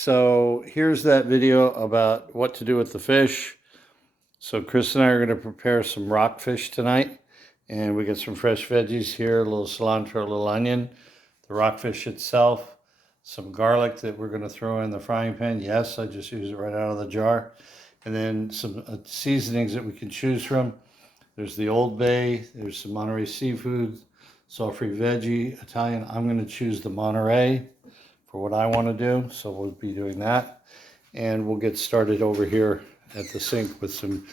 So here's that video about what to do with the fish. So Chris and I are going to prepare some rockfish tonight. And we get some fresh veggies here, a little cilantro, a little onion, the rockfish itself, some garlic that we're going to throw in the frying pan. Yes, I just use it right out of the jar. And then some seasonings that we can choose from. There's the Old Bay, there's some Monterey seafood, salt-free veggie, Italian. I'm going to choose the Monterey for what I want to do, so we'll be doing that. And we'll get started over here at the sink with some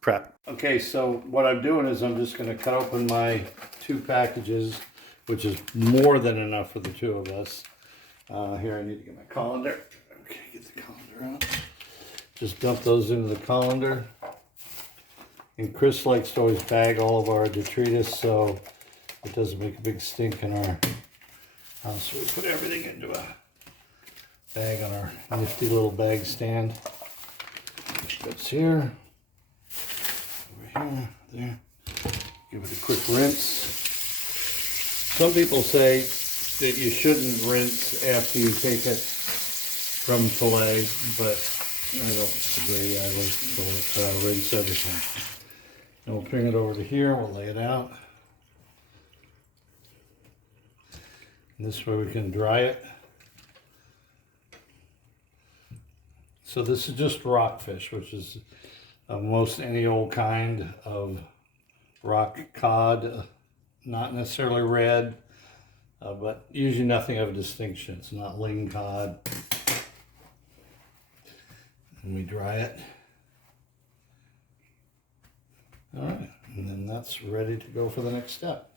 prep. Okay, so what I'm doing is I'm just going to cut open my 2 packages, which is more than enough for the 2 of us. Here, I need to get my colander. Okay, get the colander out. Just dump those into the colander. And Chris likes to always bag all of our detritus so it doesn't make a big stink in our house. So we put everything into a bag on our nifty little bag stand. That's here. Over here, there. Give it a quick rinse. Some people say that you shouldn't rinse after you take it from fillet, but I don't agree. I like to rinse everything. And we'll bring it over to here. We'll lay it out. And this way we can dry it. So this is just rockfish, which is most any old kind of rock cod, not necessarily red, but usually nothing of a distinction. It's not ling cod. And we dry it. All right, and then that's ready to go for the next step.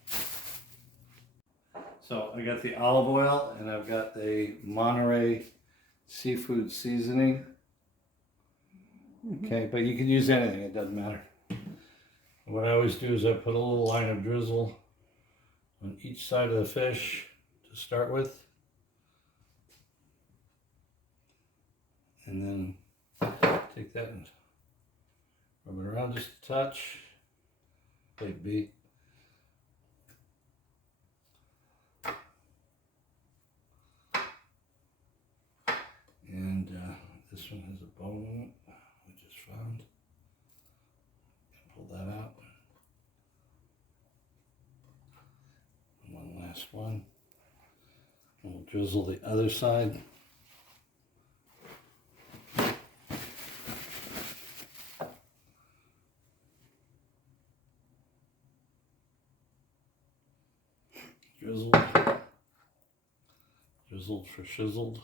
So I got the olive oil and I've got the Monterey seafood seasoning. Okay, but you can use anything, it doesn't matter. What I always do is I put a little line of drizzle on each side of the fish to start with. And then take that and rub it around just a touch. Big beat. And this one has a bone in it, we just found. Pull that out. And one last one. And we'll drizzle the other side. Drizzled. Drizzled for shizzled.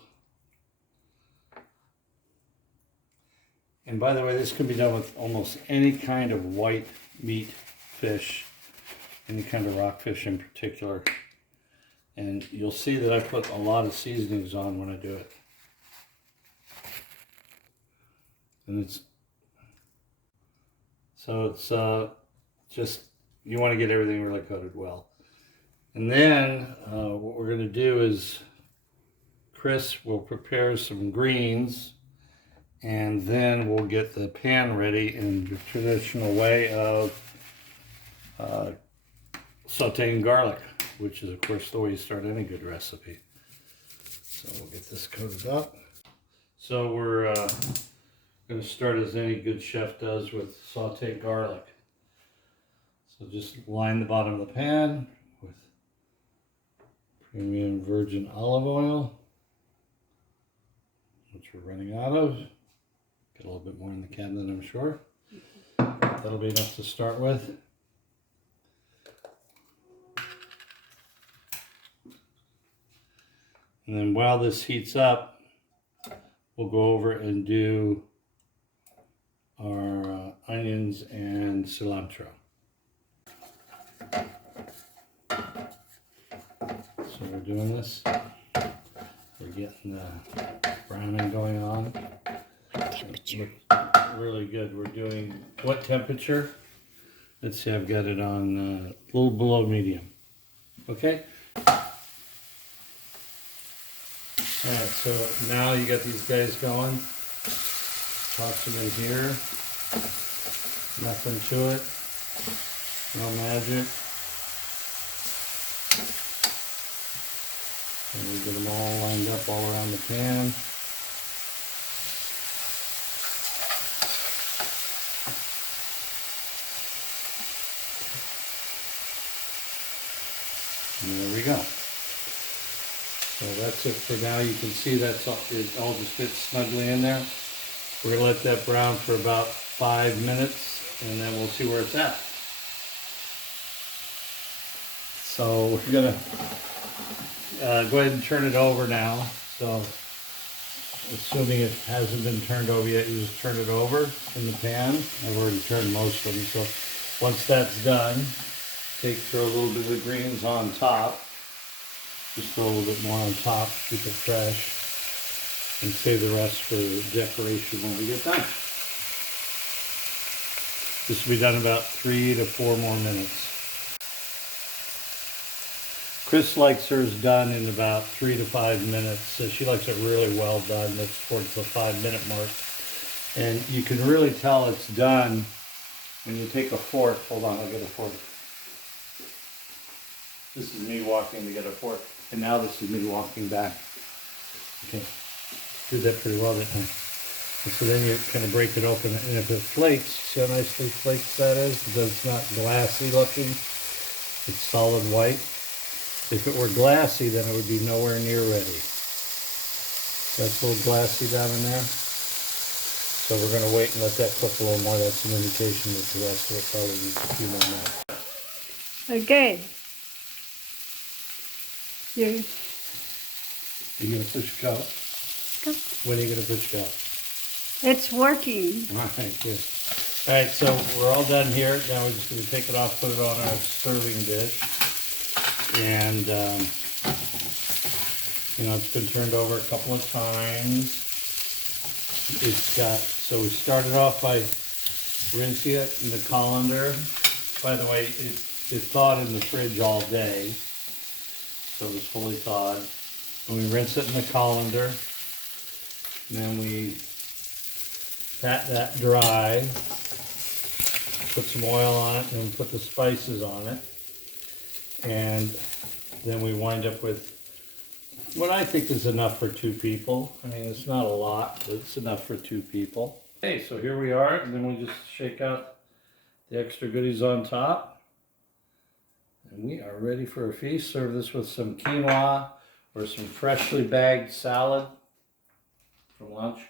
And by the way, this can be done with almost any kind of white meat fish, any kind of rockfish in particular. And you'll see that I put a lot of seasonings on when I do it. And it's just, you want to get everything really coated well. And then what we're going to do is Chris will prepare some greens. And then we'll get the pan ready in the traditional way of sauteing garlic, which is, of course, the way you start any good recipe. So we'll get this coated up. So we're going to start as any good chef does with sauteed garlic. So just line the bottom of the pan with premium virgin olive oil, which we're running out of. Get a little bit more in the cabinet, I'm sure. That'll be enough to start with. And then while this heats up, we'll go over and do our onions and cilantro. So we're doing this. We're getting the browning going on. Temperature. Really good. We're doing what temperature? Let's see, I've got it on a little below medium. Okay? Alright, so now you got these guys going. Toss them in here. Nothing to it. No magic. And we get them all lined up all around the pan. go. So that's it for now. You can see that's all, it all just fits snugly in there. We're gonna let that brown for about 5 minutes and then we'll see where it's at. So we're gonna go ahead and turn it over now. So assuming it hasn't been turned over yet, you just turn it over in the pan. I've already turned most of them. So once that's done, throw a little bit of the greens on top. Just throw a little bit more on top, keep it fresh, and save the rest for decoration when we get done. This will be done about 3 to 4 more minutes. Chris likes hers done in about 3 to 5 minutes. So she likes it really well done. That's towards the 5-minute mark. And you can really tell it's done when you take a fork. Hold on, I'll get a fork. This is me walking to get a fork. And now this is me walking back. Okay, did that pretty well that time. And so then you kind of break it open, and if it flakes, see how nicely flaked that is? It's not glassy looking, it's solid white. If it were glassy, then it would be nowhere near ready. That's a little glassy down in there. So we're gonna wait and let that cook a little more. That's an indication that the rest of it probably needs a few more minutes. Okay. You gonna push go? go. When are you gonna push go? It's working. All right, good. All right, so we're all done here. Now we're just gonna take it off, put it on our serving dish. And, you know, it's been turned over a couple of times. It's got, so we started off by rinsing it in the colander. By the way, it thawed in the fridge all day. So it was fully thawed. And we rinse it in the colander. And then we pat that dry. Put some oil on it, and then put the spices on it. And then we wind up with what I think is enough for 2 people. I mean, it's not a lot, but it's enough for 2 people. Okay, so here we are, and then we just shake out the extra goodies on top. And we are ready for a feast. Serve this with some quinoa or some freshly bagged salad from lunch.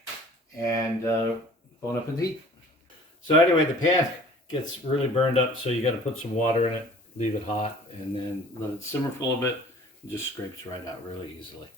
And bon appetit. So anyway, the pan gets really burned up, so you got to put some water in it, leave it hot, and then let it simmer for a little bit. It just scrapes right out really easily.